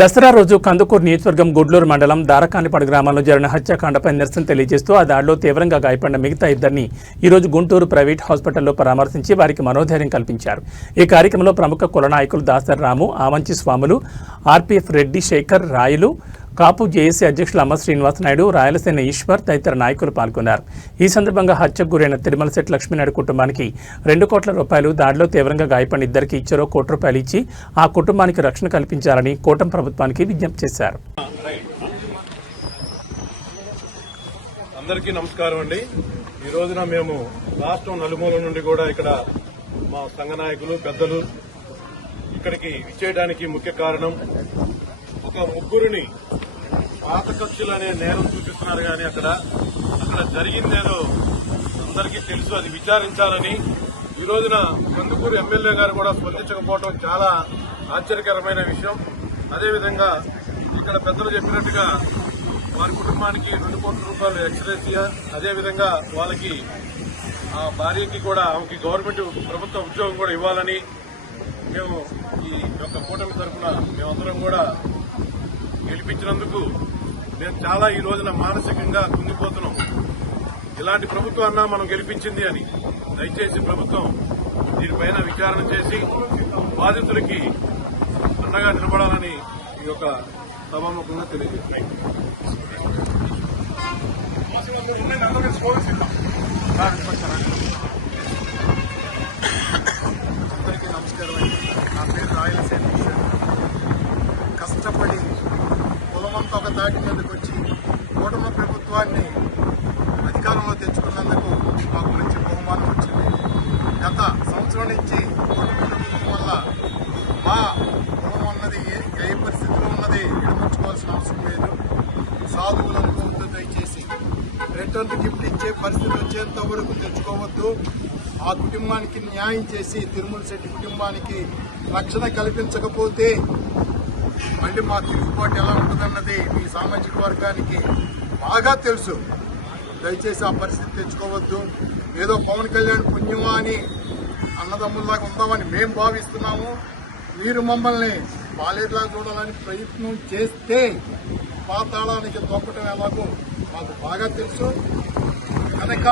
దసరా రోజు కందుకూరు నియోజకవర్గం గుడ్లూరు మండలం దారకానిపాడు గ్రామంలో జరిగిన హత్యాకాండపై నిరసన తెలియజేస్తూ ఆ దాడిలో తీవ్రంగా గాయపడిన మిగతా ఇద్దరిని ఈరోజు గుంటూరు ప్రైవేట్ హాస్పిటల్లో పరామర్శించి వారికి మనోధైర్యం కల్పించారు. ఈ కార్యక్రమంలో ప్రముఖ కుల నాయకులు దాసర్ రాము ఆమంచి స్వాములు ఆర్పీఎఫ్ రెడ్డి శేఖర్ రాయలు కాపు జేఏసీ అధ్యక్షులు అమ్మ శ్రీనివాస్ నాయుడు రాయలసేన ఈశ్వర్ తదితర నాయకులు పాల్గొన్నారు. ఈ సందర్భంగా హత్యకు గురైన తిరుమల శెట్టి లక్ష్మీనాయుడు కుటుంబానికి రెండు కోట్ల రూపాయలు దాడిలో తీవ్రంగా గాయపడిన ఇద్దరికి ఇచ్చారో కోటి రూపాయలు ఇచ్చి ఆ కుటుంబానికి రక్షణ కల్పించాలని కూటమి ప్రభుత్వానికి విజ్ఞప్తి చేశారు. అందరికీ నమస్కారం అండి. ఈ రోజున మేము రాష్ట్రం నలుమూల నుండి కూడా ఇక్కడ మా సంఘ నాయకులు పెద్దలు ఇక్కడికి విచ్చేయడానికి ముఖ్య కారణం ఒక ముగ్గురిని పాత కక్షలు అనే నేరం చూపిస్తున్నారు కానీ అక్కడ అక్కడ జరిగిందేదో అందరికీ తెలుసు అది విచారించాలని ఈ రోజున కందుకూరు ఎమ్మెల్యే గారు కూడా స్పందించకపోవడం చాలా ఆశ్చర్యకరమైన విషయం. అదేవిధంగా ఇక్కడ పెద్దలు చెప్పినట్టుగా వారి కుటుంబానికి రెండు కోట్ల రూపాయలు ఎక్స్రేసియా అదేవిధంగా వాళ్ళకి ఆ భార్యకి కూడా ఆమెకి గవర్నమెంట్ ప్రభుత్వ ఉద్యోగం కూడా ఇవ్వాలని మేము ఈ యొక్క కూటమి తరఫున మేమందరం కూడా గెలిపించినందుకు మేము చాలా ఈ రోజున మానసికంగా కుంగిపోతున్నాం. ఇలాంటి ప్రభుత్వం అన్నా మనం గెలిపించింది అని దయచేసి ప్రభుత్వం దీనిపైన విచారణ చేసి బాధితులకి అండగా నిలబడాలని ఈ యొక్క సభాముఖంగా తెలియజేస్తున్నాయి అందరికీ నమస్కారం అండి నా పేరు రాయలసీమ ఈశ్వర్. కష్టపడి కులమంతా మీదకి వచ్చి కూటమి ప్రభుత్వాన్ని అధికారంలో తెచ్చుకున్నందుకు మాకు మంచి బహుమానం వచ్చింది. గత సంవత్సరం నుంచి కూటమి ప్రభుత్వం వల్ల మా కులం ఉన్నది ఏ- పరిస్థితిలో ఉన్నది విడమర్చుకోవాల్సిన అవసరం లేదు. సాధువులు దయచేసి రిటర్న్ గిఫ్ట్ ఇచ్చే పరిస్థితి వచ్చేంత వరకు తెచ్చుకోవద్దు. ఆ కుటుంబానికి న్యాయం చేసి తిరుమల శెట్టి కుటుంబానికి రక్షణ కల్పించకపోతే మళ్ళీ మా తిరుగుబాటు ఎలా ఉంటుందన్నది మీ సామాజిక వర్గానికి బాగా తెలుసు. దయచేసి ఆ పరిస్థితి తెచ్చుకోవద్దు. ఏదో పవన్ కళ్యాణ్ పుణ్యమా అని అన్నదమ్ముల్లాగా ఉందామని మేము భావిస్తున్నాము. మీరు మమ్మల్ని బాలేట్లాగా చూడాలని ప్రయత్నం చేస్తే పాతాళానికి తొక్కటం ఎలాగో మాకు బాగా తెలుసు. కనుక